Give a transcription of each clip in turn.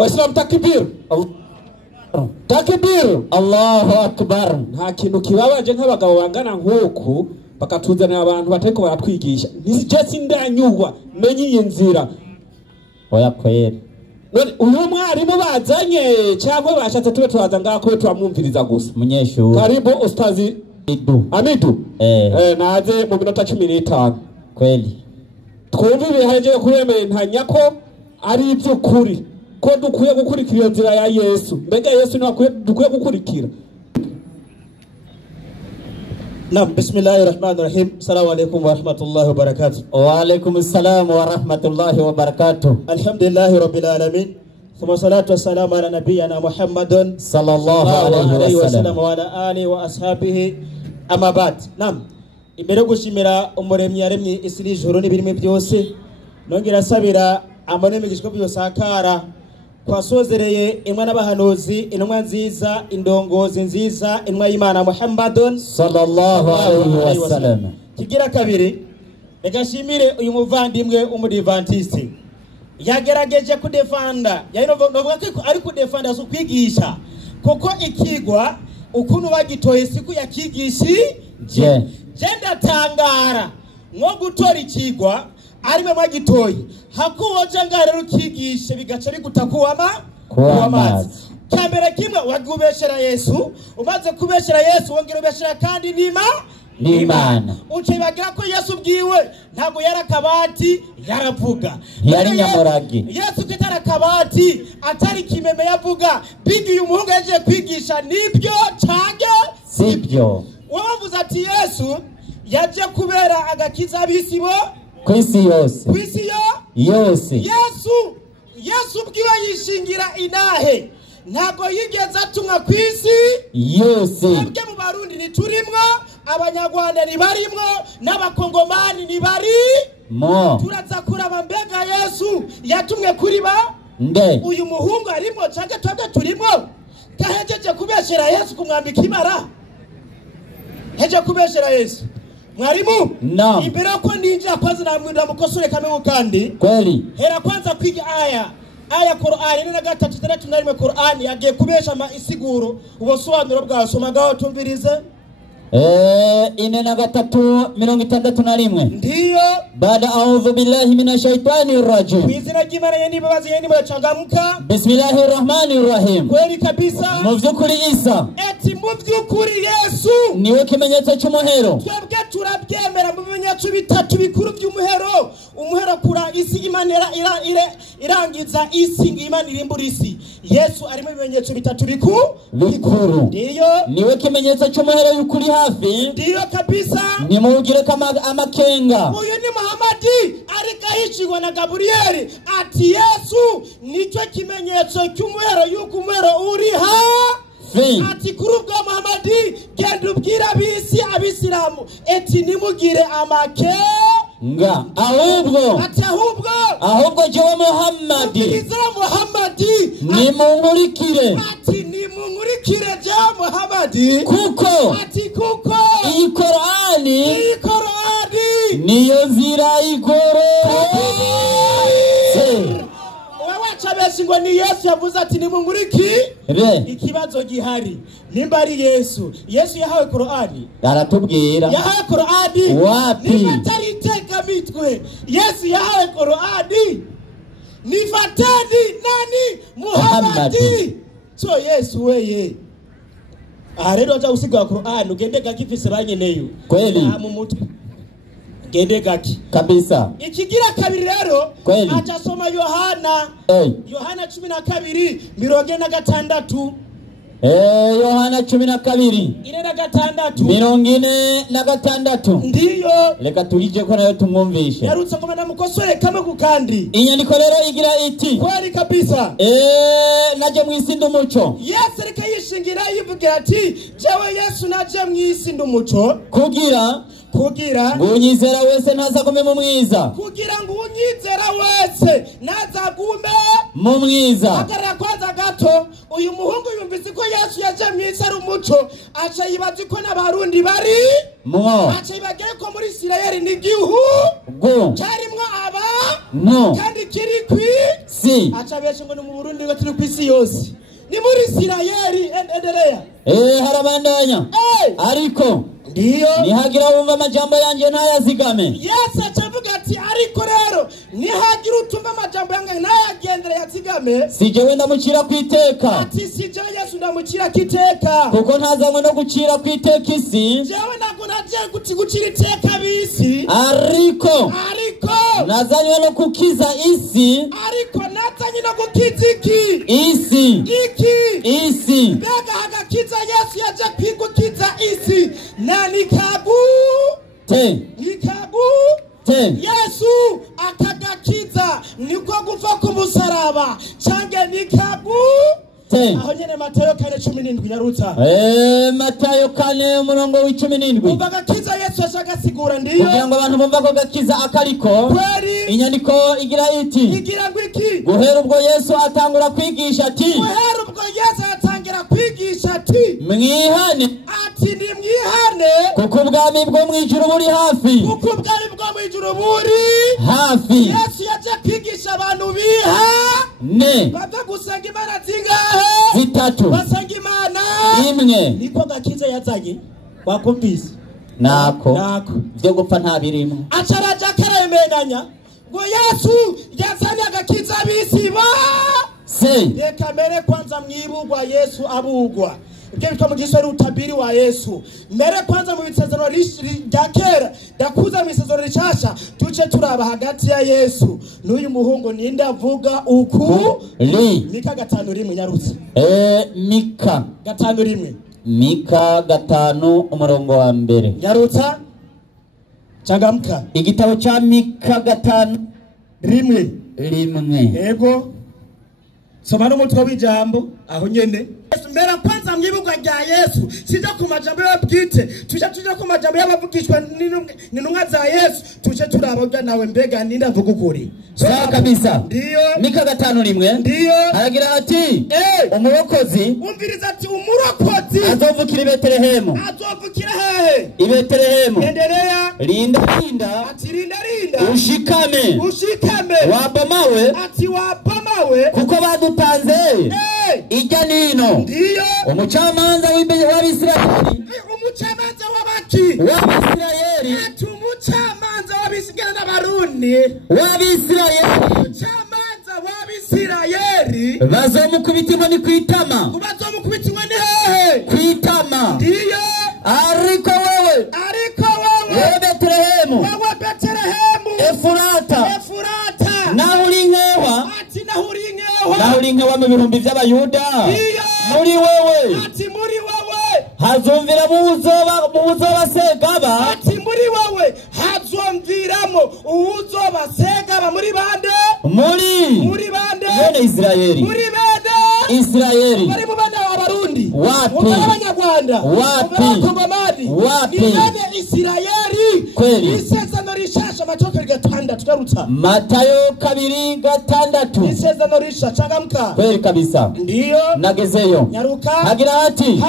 Waislamu takbir. Takbir. Allahu akbar. Nta kintu kibabaje nk'abagabo bangana nk'uku bakatuzanira abantu batariko baratwigisha. Nije sindanyugwa menye iyi nzira. Oya kwera. None uyu mwarimu bazanye cyangwa bashatse tube twaza ngako twamwumviriza gusa. Munyeshuri. Karibu ustazi Amidu. Naze mu minota 15. Kweli. Twumva ibihejeje kuremera intanya ko ari iby'ukuri ko dukwiye gukurikira iyo nzira ya Yesu. Mbega Yesu dukwiye gukurikira. Naam, bismillahirrahmanirrahim. Assalamu alaikum wa rahmatullahi wa barakatuh. Wa alaikum assalam wa rahmatullahi wa barakatuh. Alhamdulillahi rabbil alamin. Thumma salatu wassalamu ala nabiyyina Muhammadin sallallahu alaihi wa sallam wa ala alihi wa ashabihi amma ba'd. Naam, imbere gushimira umuremyi yaremye isi n'ijuru n'ibirimo byose, nongera sabira amanemigisho byose akara kwasozereye imwe n'abahanuzi intumwa nziza indongozi nziza intumwa y'Imana Muhammadin sallallahu alaihi wa sallam. Kigira kabiri egashimire uyu muvandimwe umudivantiste yagerageje kudefanda novuga ko ari kudefanda so kwigisha kuko ikigwa ukuntu bagitoye siku yakigishi je ndatangara nko gutora ikigwa arime magitoyi hakuwoje ngare rukigishe bigaca bigutakuwama kuwamazi kambere kimwe wagubeshera Yesu umaze kubeshera Yesu wongera ubeshera kandi n'Imana ucibagira ko Yesu bwiwe ntago yarakabati yaravuga yari nyamurage Yesu kitara kabati atari kimeme yavuga bigi umuhungu yaje kwigisha nibyo cange sibyo wavuze ati Yesu yaje kubera agakiza abisi bo kwisi yose yose Yesu bwiwe yishingira inahe ntago yigeze atumwa kwisi yose twebwe mu Barundi niturimwo abanyarwanda nibarimwo n'abakongomani nibarimo turaza kuraba mbega Yesu yatumwe kuri ba nde uyu muhungu arimo canke twebwe turimo kahejeje kubeshera Yesu kumwambika ibara heje kubeshera Yesu mwarimu no. Imbere ko ninja kwanza namwinda mukosore Kamenge kandi kweli hera kwanza kwiga aya Qur'ani ni na gatatu tandatu na rimwe Qur'ani yagiye kubesha isiguro ubusobanuro bwasomagaho tumvirize ine na gatatu 61 ndiyo baada a'udhu billahi minash shaitani rajim kwizina ry'Imana yeni babazi yeni bachangamka bismillahir rahmanir rahim kweli kabisa mu vyukuri Isa eti mu vyukuri Yesu niwe kimenyetso cy'umuhero twebwe turabyemera mu bimenyetso bitatu bikuru by'umuhero umuhero kura isi Imana irangiza isi Imana irimbura isi Yesu ari mu bimenyetso bitatu bikuru ndiyo niwe kimenyetso cy'umuhero y'ukuri hafi ndiyo kabisa nimugire kama amakenga uyu ni Muhammadi ariko ahishigwa na Gabriel ati Yesu nicyo kimenyetso cy'umuhero y'uko umuhero uri ati kuri ubwo Muhammadi genda ubwira abisilamu eti nimugire amakenga ahubwo jewe Muhammadi nimungurikire ati nimungurikire je Muhammadi kuko iyi Qur'ani niyo nzira Chabesi ngo ni Yesu yavuze ati nimungurikire ikibazo gihari nimba ari Yesu yahawe Qur'ani aratubwira yahawe Qur'ani wapi nibataliteka mitwe Yesu yahawe Qur'ani nifateni nani Muhammadi so Yesu weye rero aja usiga Qur'ani ugende gakifise banyeneyo kweli mu mutwe gende gaki kabisa ikigira kabiri rero atasoma Yohana 12:46 Yohana 12:46 ndiyo reka turije ko nayo tumwumvishe yarutse komana mukosore Kamenge kandi inyandiko rero igira iti kweli kabisa naje mw'isi ndumuco Yesu reka yishingira yivugira ati jewe Yesu naje mw'isi ndumuco kugira unyizera wese ntazagume mu mwiza kugira ngo unyizera wese ntazagume mu mwiza agara kwanza gato uyu muhungu yumvise ko Yesu yaje mw'isi ari umuco aca yibaza ko n'abarundi bari aca yibagere ko muri Isirayeli n'igihugu cyarimwo kandi kiri isi. aca benshi ngo ni mu Burundi ngo turi ku isi yose ni muri Isirayeli endelea harabandanya ariko ndiyo nihagira wumva amajambo yanjye ntayazigame. Yesu acavuga ati ariko rero nihagira utumva amajambo yanjye ntayagendere yazigame, si jewe ndamucira kwiteka. ati si jewe Yesu ndamucira kwiteka, kuko ntazanywe no gucira kwiteka isi, jewe ntabwo naje gucira iteka bisi, ariko nazanywe no kukiza isi. ariko nazanywe no gukiza isi mbega agakiza Yesu yaje kwigukiza isi na nikagu Yesu akagakiza niko gufa ku musaraba cange nikagu aho nyene Matayo 4:17 yarutsa Matayo 4:17 umva agakiza Yesu ashagasigura ndiyo kugira ngo abantu bumva ko gakiza akariko inyandiko igira iti igira ngwiki guhera ubwo Yesu atangura kwigisha ati mwihane ati ni mwihane kuko ubwami bwo mwijuru buri hafi Yesu yaje kwigisha abantu ne bava gusanga Imana zingahe zitatu basanga Imana imwe niko gakiza yazanye wakumvise nako byo gupfa nta birimo acaraja karemenganya ngo Yesu yazanye agakiza bisi reka mbere kwanza mwibugwa Yesu abugwa ibyo bitwa mu gisori utabiri wa Yesu mbere kwanza mu bisezerano rya kera ndakuza mu isezerano rishasha tuce turaba hagati ya Yesu n'uyu muhungu ninde avuga uku Mika 5:1 nyarutse Mika 5:1 Mika 5:1 nyarutsa changamka igitabo cha Mika 5:1 yego soma no mutwe w'ijambo aho nyene mbera kwanza mwibugwa rya Yesu sija ku majambo y'abwite tuje ku majambo y'abavugishwa n'intumwa za Yesu tuje turabogya nawe mbega ninde avuga ukuri sawa kabisa ndiyo Mika 5:1 ndiyo aragira ati umurokozi umviriza ati umurokozi azovukira i Betelehemu azovukira hehe i Betelehemu endelea linda ati linda ushikame wabomawe ati wabomawe kuko badutanze ijya nino ndiyo umucamanza w'Abisirayeli umucamanza w'abaki w'Abisirayeli ati umucamanza w'abisigana n'abarundi w'Abisirayeli umucamanza w'Abisirayeli bazomukubita inkoni kwitama hehe kwitama ndiyo ariko wewe Betelehemu Efurata naho uri nkewa ati naho uri nkewa mu bihumbi by'abayuda muri wewe ati muri wewe hazumvira mu buzoba segaba ati muri wewe hazumviramo uzoba segaba muri bande muri bande bene Isirayeli muri bande Isirayeli bari mu bande abarundi wapi abanyarwanda wapi bene Isirayeli kweli isezerano rishasha Matayo 6 tugarutsa Matayo 2:6 isezerano rishasha changamka kweli kabisa ndiyo nagezeyo nyaruka hagira ati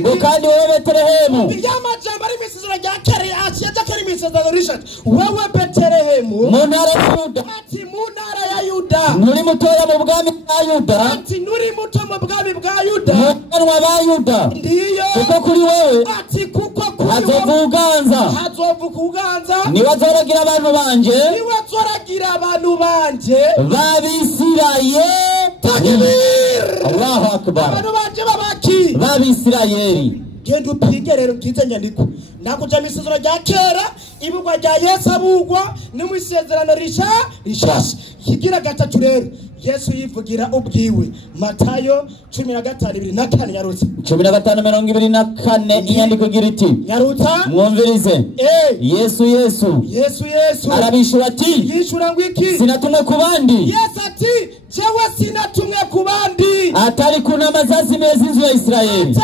ngo kandi wewe Betelehemu yamajambo ari misezerano rya kare yaje kare misezerano rishasha wewe Betelehemu mu ntara ya Yuda ati mu ntara ya Yuda nuri mutoya mu bwami bwa Yuda ati nuri muto mu bwami bwa Yuda mwanwa ba Yuda ndiyo kuko kuri wewe ati kuko kuri hazovuganza niwe azoragira abantu banje b'Abisirayeli Allahu akbar abantu banje babaki b'Abisirayeli genda upige rero kize nyandiko nakuja misezerano rya kera ibugwa rya Yesu abugwa ni mu isezerano rishasha kigira gatatu rero Yesu yivugira ubwiwe Matayo 15:24 yarutse 15:24 inyandiko igira iti yarutsa mwumvirize Yesu arabishura ati yishura ngwiki sinatumwe ku bandi Yesu ati jewe sinatumwe ku bandi atari kunama zazimeza inzu ya Isirayeli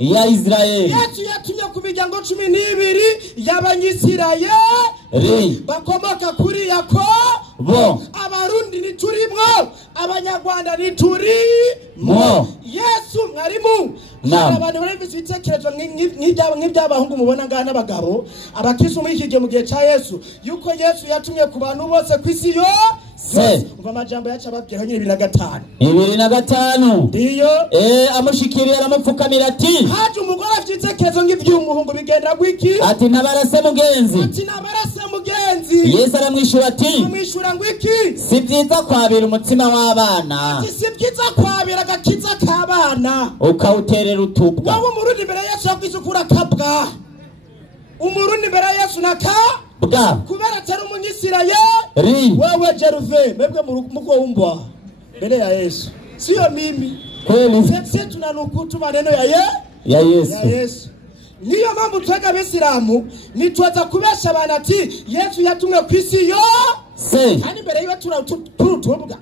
ya Isirayeli Yesu yatumye ku miryango 12 y'Abanyisirayeli bakomoka kuri Yakobo abarundi niturimwo abanyarwanda niturimo Yesu mwarimu Naam. abantu bari bitekerezo nk'iby'abahungu mubona ngana n'abagabo abakristo muri iki gihe mu gihe ca Yesu yuko Yesu yatumye ku bantu bose kwisi yo umva amajambo yacu ababwira nyine 2005 ndiyo amushikiriye aramupfukamira ati haje umugore afite itekerezo nk'ivy'umuhungu bigenda gwiki ati nabarase mugenzi Yesu aramwishura ati amwishura ngwiki si byiza kwabira umutima w'abana ati si byiza kwabira agakiza k'abana ukawuterera utubwa wowe umurundi imbere ya Yesu yakwisukura kabwa umurundi imbere ya Yesu bwa kubera atari umunyisirayeli wewe Jeruve mwebwe mugomba mbele ya Yesu sio mimi kweli sisi tunanukutu maneno ya Yesu niyo mambo twega abisilamu nitwaza kubesha abantu ati Yesu yatumwe kwisi yo kandi mbere yiwe turutubwa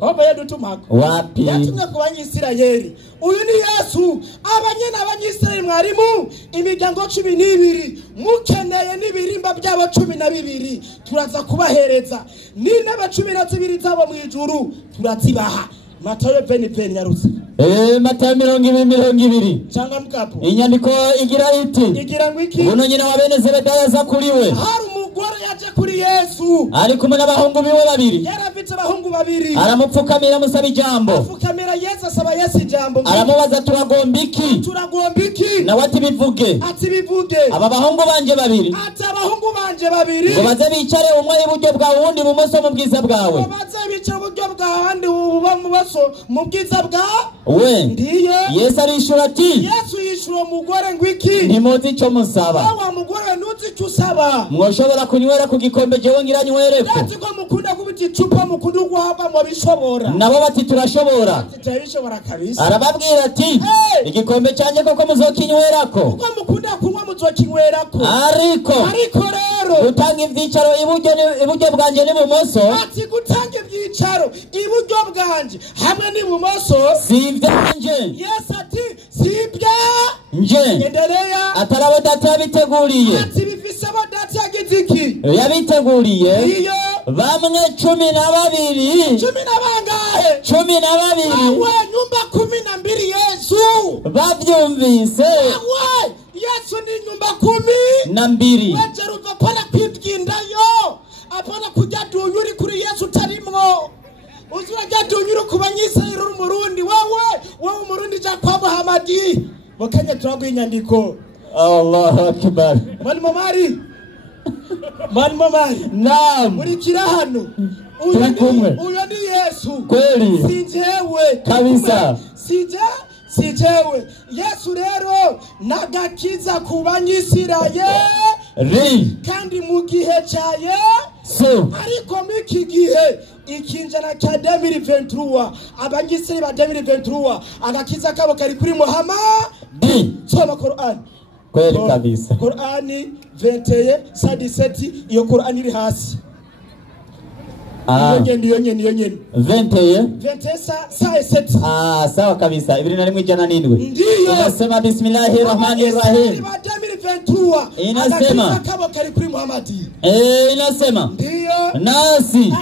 Oba yadutumako wapi yatumwe ku banyisirayeli uyu ni Yesu abanyisirayeli mwarimu imiryango 12 mukeneye nibirimba byabo 12 turaza kubahereza n'intebe 12 zabo mu ijuru turazibaha Matayo 20 yarutse Matayo 20 cyangwa mukapo inyandiko igira iti igira ngwiki uno nyina wa bene Zebedayo aza kuri we hari umugore yaje kuri Yesu ari kumwe n'abahungu biwe babiri yarafite abahungu babiri aramupfukamira amusaba ijambo apfukamira Yesu asaba Yesu ijambo aramubaza turagomba iki nawe ati bivuge aba bahungu banje babiri ngo baze bicare umwe iburyo bwawe uwundi ibumoso mu bwiza bwawe mu bwiza bwa we ndiyo Yesu arishura ati Yesu yishura umugore ngwiki ntimuzi icyo musaba wa mugore ntuzi icyo usaba mwoshobora kunywera ku gikombe jewe ngira nywereko ati ko mukunda kubita icupa mukunda guhabwa mu bishobora nabo bati turashobora turabishobora kabisa arababwira ati igikombe cyanje koko muzokinywerako kuko mukunda kunywa muzokinywerako ariko rero gutanga ibyicaro iburyo bwanje n'ibumoso ati gutanga ibyicaro iburyo bwanje hamwe n'ibumoso si ibyanje Yesu ati si nje endelea atarabo data yabiteguriye ati bifise abo data yagiziki yabiteguriye iyo bamwe 12 bangahe 12 awe nyumba 12 Yesu bavyumvise awe Yesu ni nyumba 12 wajeruva pala kwibwindayo apana kujya dunyuri kuri Yesu tarimwo uzurajya dunyuri kubanyisayiro umurundi wowe umurundi ja kwa Muhamadi bakanye turaguye inyandiko Allahu akbar Mani mari naam muri kirahano uyu ni Yesu kweli sijewe kabisa sijewe Yesu rero nagakiza kubanyisirayeli kandi mu gihe cyaye ariko miki gihe ikinjana cya 2023 abanyisirayeli ba 2023 agakiza kabo kari kuri Muhamadi soma Qur'an kweli kabisa Qur'ani 21:17 iyo Qur'ani iri hasi iyo nyene 21:17 sawa kabisa 21:7 inasema bismillahirrahmanirrahim inasema kabo kari kuri Muhamadi inasema ndiyo nasi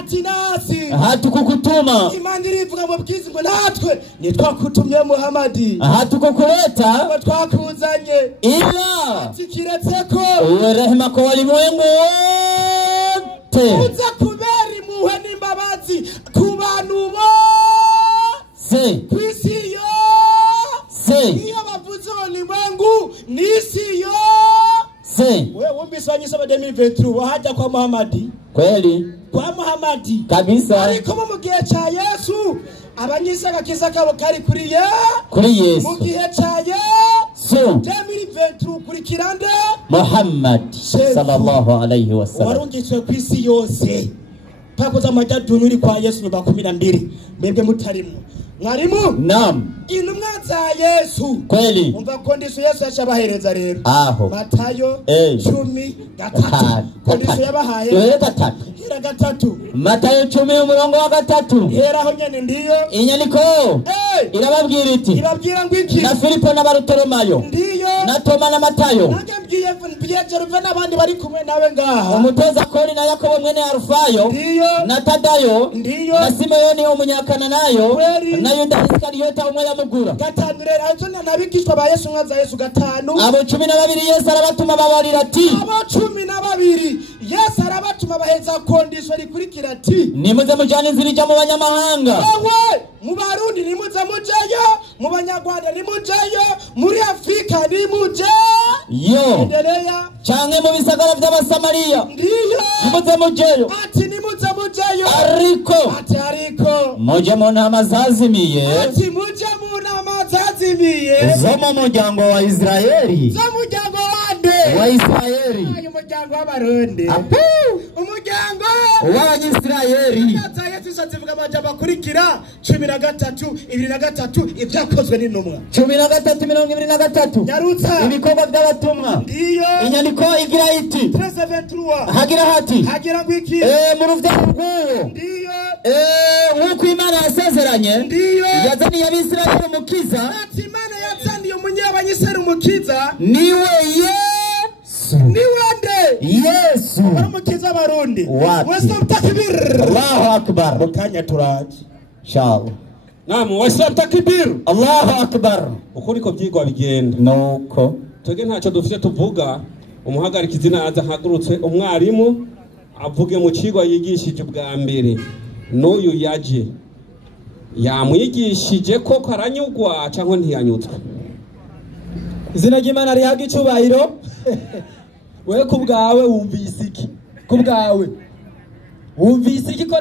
hatukukutuma Imana irivuga mu bwizi ngo natwe nitwakutumye Muhamadi hatukukuleta ngo twakuzanye ila atikiretseko rehema kwa walimwengu wote uza kubera impuhwe n'imbabazi ku bantu bose kwisi yose iyo bavuze walimwengu n'isi yose wewe umbisanyisa ba 2023 wahajya kwa Muhamadi kweli kwa Muhamadi kabisa ariko mu gihe cya Yesu abanyisa agakiza kabo kari kuri Yesu mu gihe cya Yesu 2023 kuri kirande Muhammad sallallahu alayhi wasallam warungitswe kwisi yose pakoza amajyadunuri kwa Yesu nyumba 12 mwebwe mutarimo mwarimu naam intumwa za Yesu kweli umva kondisho Yesu yacabahereza rero aho Matayo 10:3 kondisho yabahaye hera gatatu Matayo 10:3 heraho nyene ndiyo inyandiko irababwira iti irabwira ngwiki na Filipo na Barutolomayo ndiyo na Toma na Matayo n'abandi bari kumwe nawe ngaha umutoza kori na Yakobo mwene Arufayo na Tadayo na Simeyoni umunyakananayo na Yuda Iskariyota umwe yamugura gatanu rero azona nabigishwa ba Yesu mwaza Yesu gatanu abo 12 Yesu arabatuma babarira ati abo 12 Yesu arabatuma baheza kondisho rikurikira ati nimuze mujane inzira mu banyamahanga wewe mu Barundi nimuze mujeyo mu Banyarwanda nimujeyo muri Afrika nimuje yo canke mu bisagara vy'abasamariya ndiyo nimuze mujeyo ati nimuze mujeyo ariko muje mu ntama zazimiye ati muje mu ntama zazimiye zo mu muryango wa Israeli zo mu muryango wande wa Israeli umuryango w'Abarundi umuryango w'Abanyisirayeli Yesu azivuga amajambo akurikira 13 23 ibyakozwe n'intumwa 13:23 nyarutsa ibikorwa by'abatumwa ndiyo inyandiko igira iti 13:23 hagira hati hagira ngwiki mu ruvyaro rw'uwo ndiyo nk'uko Imana yasezeranye ndiyo yazaniye Abisirayeli umukiza ati Imana yazaniye umunyabanyisirayeli umukiza niwe Yesu umukiza Abarundi Wasabu takbir Allahu akbar mukanya turaje inshallah wasabu takbir Allahu akbar uko niko byigwa bigenda nuko twege ntacyo dufite tuvuga umuhagarikizi naza hagurutse umwarimu avuge mu cigwa yigishije bwa mbere n'uyu yaje yamwigishije ko karanyugwa cyangwa ntiyanyutswe izina ry'Imana rihaga icubahiro wewe kubwawe wumvise iki kubwawe wumvise iki ko